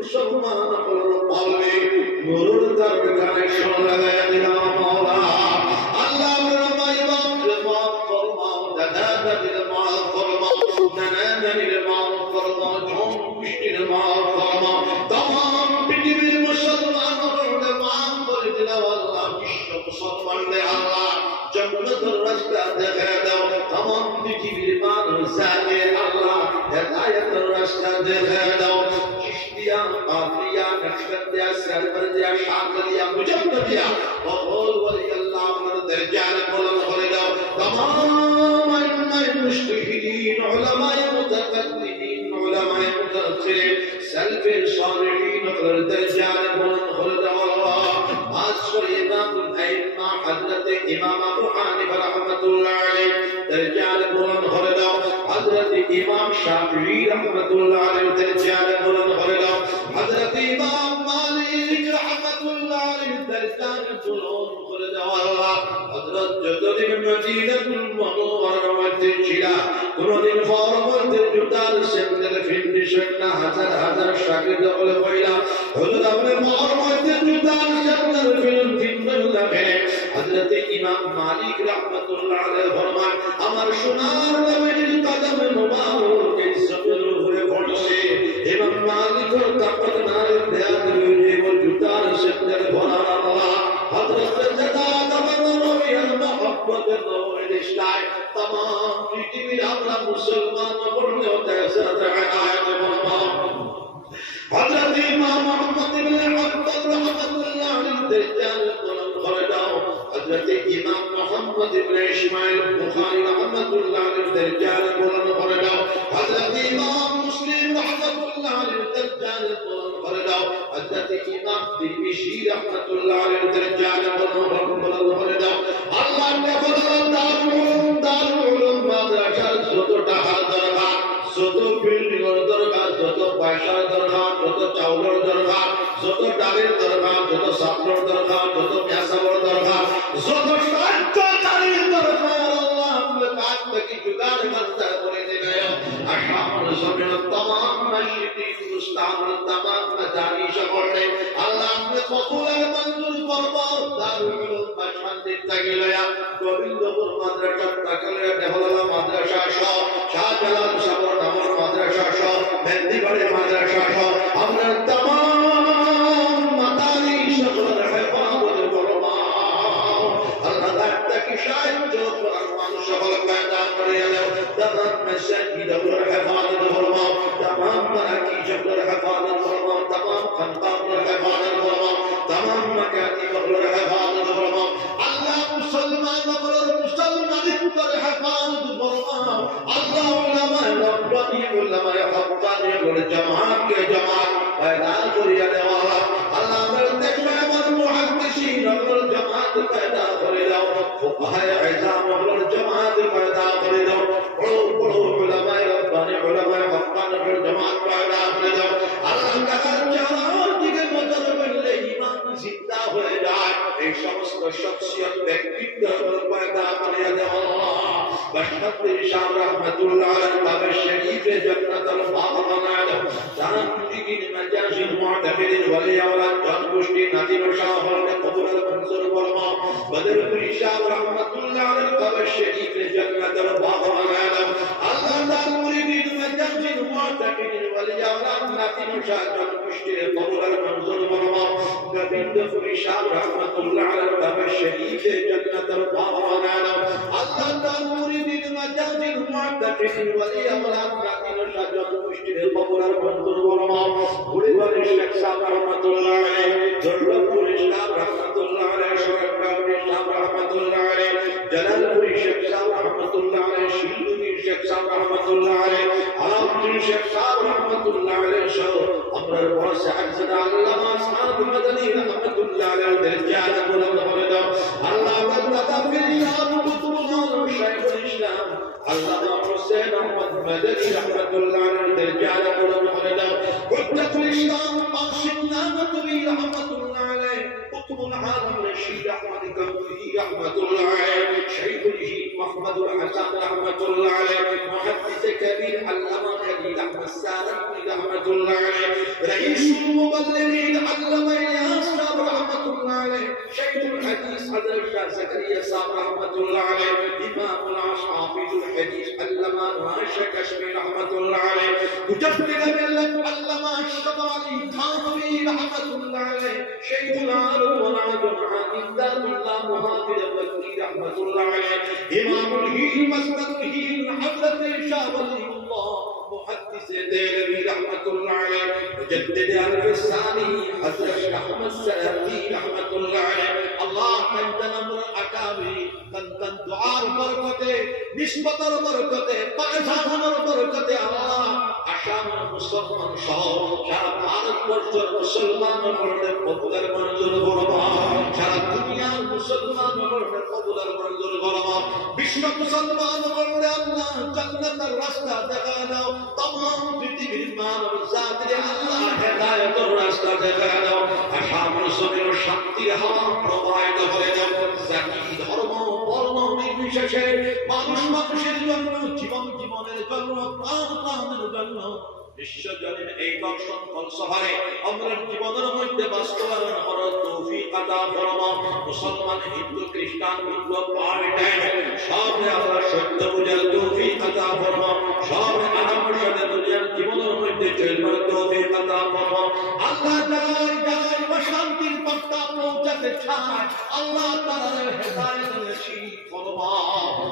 মুসলমান হল কবরে নূর দরগাহে সোনা লাগায়া দিলাম সম্মানিত আল্লাহ জন্মতর রাস্তা দেখা দাও। তমাম পৃথিবীর মানুষকে আল্লাহ হেদায়েতর রাস্তা দেখা দাও। চিশতিয়া আফিয়া নকশবন্দিয়া সরবরদিয়া শাকরিয়া মুজদ্দিয়া বহুল ওয়ালি আল্লাহ আপনার দরজার বলন করে দাও। তমাম আইমাই মুশতাহিদিন উলামায়ে মুতাকাদ্দিমিন উলামায়ে মুতাখিরিন সালফে সালিহিন হযরতে ইমাম আবু হানিফা রাহমাতুল্লাহ আলাইহ তার জাল পূরণ করে দাও। হযরতে ইমাম শাফিঈ রাহমাতুল্লাহ আলাইহ তার জাল পূরণ করে দাও। হযরতে ইমাম মালিক রাহমাতুল্লাহ আলাইহ তার জাল পূরণ করে দাও আল্লাহ। হযরত যতদিন মদিনাতুল মুনাওয়ারা মধ্যে ছিলা, কোনদিন ফরম করতে জুতার সেন্টার ফিন্ডিশন না হাজার হাজার শাকির বলে কইলা হযরত আপনি মহর মধ্যে জুতার সেন্টার ফিন্ডিশন না হযরত ইমাম মালিক রাহমাতুল্লাহ আলাইহি ফরমান আমার সোনার নবীর কদম মুবারক সবের উপরে পড়ছে ইমাম মালিকের তাকত নারে দেয়া দিলে জুতার সেন্ডেল মুহাম্মদ ইবনে ইসমাঈল বুখারী রাহমাতুল্লাহ আলাইহি দাজ্জাল কোরআন ধরে দাও। হযরত ইমাম মুসলিম রাহমাতুল্লাহ আলাইহি দাজ্জাল কোরআন ধরে দাও। হযরত ইমাম তিরমিজি রাহমাতুল্লাহ আলাইহি দাজ্জাল কোরআন ধরে দাও আল্লাহ তাআলা দারুল দারুল মাদ্রাসার যত টাকা দরকার, যত বিল্ডিং এর দরকার, যত পয়সার দরকার, যত চাউলের দরকার, যত ডালের দরকার, যত সাপড়ের দরকার, যত পেঁয়াজার দরকার, যত বাড়ির দরকার আল্লাহ আপনার কাজ থেকে জোগাড় মাস্টার করে দেবে। আঠারো সবের তমাম মাইয়েটি হিন্দুস্তান তমাম মাদানি সকলে আল্লাহ আপনি কপুলার মঞ্জুর করব মাদ্রাসা সহ আপনার তমাম دور حفاظت فرما تمام مراکی شغل حفاظت فرما تمام خنقاب حفاظت فرما تمام مکانی شغل حفاظت فرما اللہ مسلمان امرر مسلمان پر حفاظت فرما اللہ علماء ربانی علماء حقانی اور جماعت کے جماعت پیدا کریا دیوالا اللہ امرر تکمہ من محدثین امرر جماعت پیدا کریا فقہ عزام امرر جماعت پیدا বাসনাতে ইশাম রহমাতুল্লাহ তাবে শরীফে জান্নাতুল বাবা বানায় জানা কি নিমাজাশি মুআতাকিদিন ওয়ালিয়া ওয়ালা জনগোষ্ঠী নাদিম শাহ হলে কবরের মঞ্জুর বলমা বন্দপুরি শাহ রহমাতুল্লাহ আলাইহি তবে শরীফ জান্নাতুল বাওয়ানা আল্লাহ তামুরি বিল মাজাজিল মুআদ্দাতিন ওয়ালি আমলাক রাকিন শেখ সাহেব রহমতুল্লাহ আলাইহি আলাউদ্দিন শেখ সাহেব রহমতুল্লাহ আলাইহি সহ আমরা বড় সাহেব আল্লামা সাহেব মাদানী রহমতুল্লাহ আলাইহি দরজাত বুলন্দ করে দাও আল্লাহ আল্লাহ তাআলা ইয়াম কুতুবুল শাইখুল ইসলাম আল্লামা হোসেন আহমদ মাদানী রহমাতুল্লাহ আলাইহির দরজারা গুলো ধরে দাও হুজ্জাতুল ইসলাম আকশিন নামাতুল রহমাতুল্লাহ আলাইহি কুতুবুল আলম রশিদ আহমদ গাঙ্গুহি রহমাতুল্লাহ আলাইহি শাইখুল হিন্দ মাহমুদুল হাসান রহমাতুল্লাহ আলাইহি মুহাদ্দিস কবির আল্লামা খলিল আহমদ সালাম রহমাতুল্লাহ আলাইহি রাইসুল মুবাল্লিগিন আল্লামা ইলিয়াস عليه. شيخ الحديث حضرت الشاه زكريا صاحب رحمة الله عليه. إمامنا حافظ الحديث علمنا الشيخ كشمي رحمة الله عليه. مجفق الملة علمنا الشطالي تامري رحمة الله عليه. شيخنا رونا جمعة إمداد الله مهاجر مكي رحمة الله عليه. إمام الهيل مسند الهيل حضرة الشاه ولي الله. محدث ديلمي رحمة الله عليه مجدد ألف الثاني حضرت أحمد السلفي رحمة الله عليه الله كنتن أمر أكابي كنتن دعاء بركته نسبة بركته পায়জামার বরকতে আল্লাহ আসামের মুসলমান সহ সারা ভারতবর্ষের মুসলমান মরণের কবুলের মঞ্জুর করবা সারা দুনিয়ার মুসলমান মরণের কবুলের মঞ্জুর করবা বিশ্ব মুসলমান মরণে আল্লাহ জান্নাতের রাস্তা দেখা দাও तमाम পৃথিবীর মানব জাতিরে আল্লাহ হেদায়েতের রাস্তা দেখা দাও আসামের জমির শান্তির হাওয়া প্রবাহিত করে দাও জাতি ধর্ম বর্ণ নির্বিশেষে মানুষ মানুষের জন্য জীবন জীবনের জন্য প্রাণ প্রাণের জন্য বিশ্বজনীন এই দর্শন ফলসফারে আমরা জীবনের মধ্যে বাস্তবায়ন করার তৌফিক আদা ফরমা মুসলমান, হিন্দু, খ্রিস্টান, বুদ্ধ পার্টাইন সব আমরা সত্য বুঝার তৌফিক আদা ফরমা সব আরামের সাথে দুনিয়ার জীবনের মধ্যে চলবার তৌফিক আদা ফরমা আল্লাহ যায় যায় শান্তির বার্তা পৌঁছাতে চায়। আল্লাহ তাআলার হেদায়েত নসিব ফরমা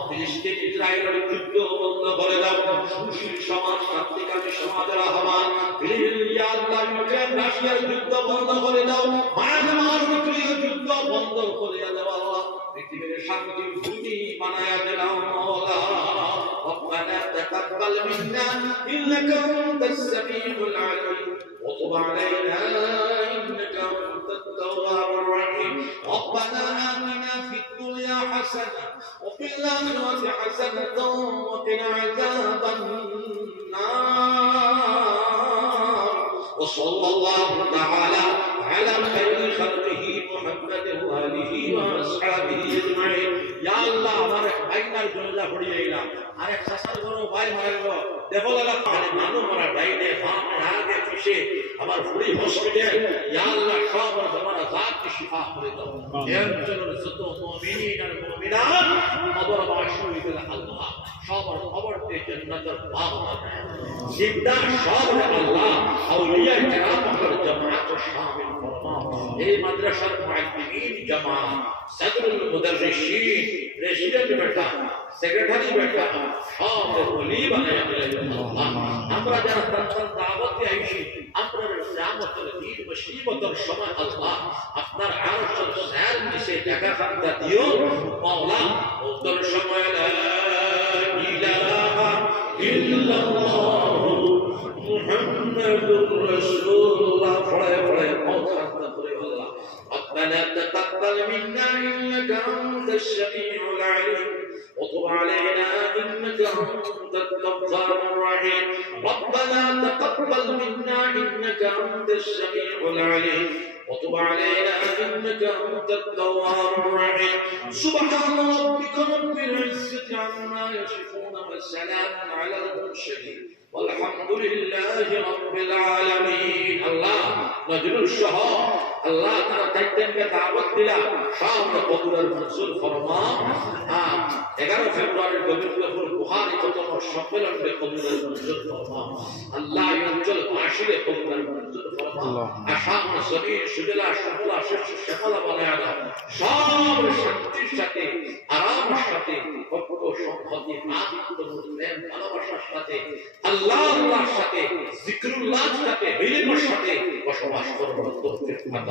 ফিলিস্তিন ইসরায়েলের যুদ্ধ করে দাও সুশীল সমাজ শান্তিকামী সমাজের আহ্বান ফিলিস্তিনিয়া আল্লাহ ইউক্রেন রাশিয়ার যুদ্ধ বন্ধ করে দাও মায়ানমার উত্তরীয় যুদ্ধ বন্ধ করে দাও আল্লাহ পৃথিবীর শান্তির ভূমি বানায়া দিলাম মওলা ربنا تقبل منا انك انت السميع العليم وتب علينا انك انت التواب الرحيم ربنا آتنا في الدنيا حسنة وفي الآخرة حسنة وقنا عذاب النار وصلى الله تعالى على خير خلقه محمد وآله وأصحابه أجمعين يا الله بين الجملة فڑی جائے گا ارے سسل کرو بھائی مارے देखो लगा पाने मानो हमारा भाई ने फाम में हार के पीछे हमारा पूरी हॉस्पिटल या अल्लाह खाब और हमारा जात की शिफा करे दो ये चलो सतो मोमिनी ना मोमिना खबर बाशु इधर अल्लाह खबर खबर ते जन्नत और बाप है जिंदा खबर अल्लाह औलिया किराम पर जमात शामिल फरमा এই মাদ্রাসার মুআদ্দিমিন জামাত সদরুল মুদাররিসিন প্রেসিডেন্ট বেটা, সেক্রেটারি বেটা, সব ওলি বানায় আমরা যারা তার দাওয়াতে আইছি আমরা রামতের দিন মুসিবতের সময় আল্লাহ, আপনার আরশের সার নিচে টাকা খান্দা দিও। মাওলা ওদের সময় লা ইলাহা ইল্লাল্লাহ মুহাম্মাদুর ربنا تقبل منا إنك أنت السميع العليم. وتب علينا إنك أنت الغفار الرحيم. ربنا تقبل منا إنك أنت السميع العليم. وتب علينا إنك أنت التواب الرحيم. سبحان ربك رب العزة عما يصفون والسلام على المرسلين. والحمد لله رب العالمين. الله نجل الشهر আল্লাহ তারা চারজনকে দাওয়াত দিলা সব কবুলের মঞ্জুর ফরমা আর এগারো ফেব্রুয়ারির গোবিন্দপুর বুহারিতম সম্মেলনকে কবুলের মঞ্জুর ফরমা আল্লাহ অঞ্চল মাসিরে কবুলের মঞ্জুর ফরমা আসাম সবি সুজলা সুফলা শস্য শ্যামলা বানায় সব শান্তির সাথে আরাম সাথে ভক্ত সংহতি আদিত্য প্রেম ভালোবাসার সাথে আল্লাহর সাথে জিক্রুল্লাহর সাথে বিলিমের সাথে বসবাস করব। তৌফিক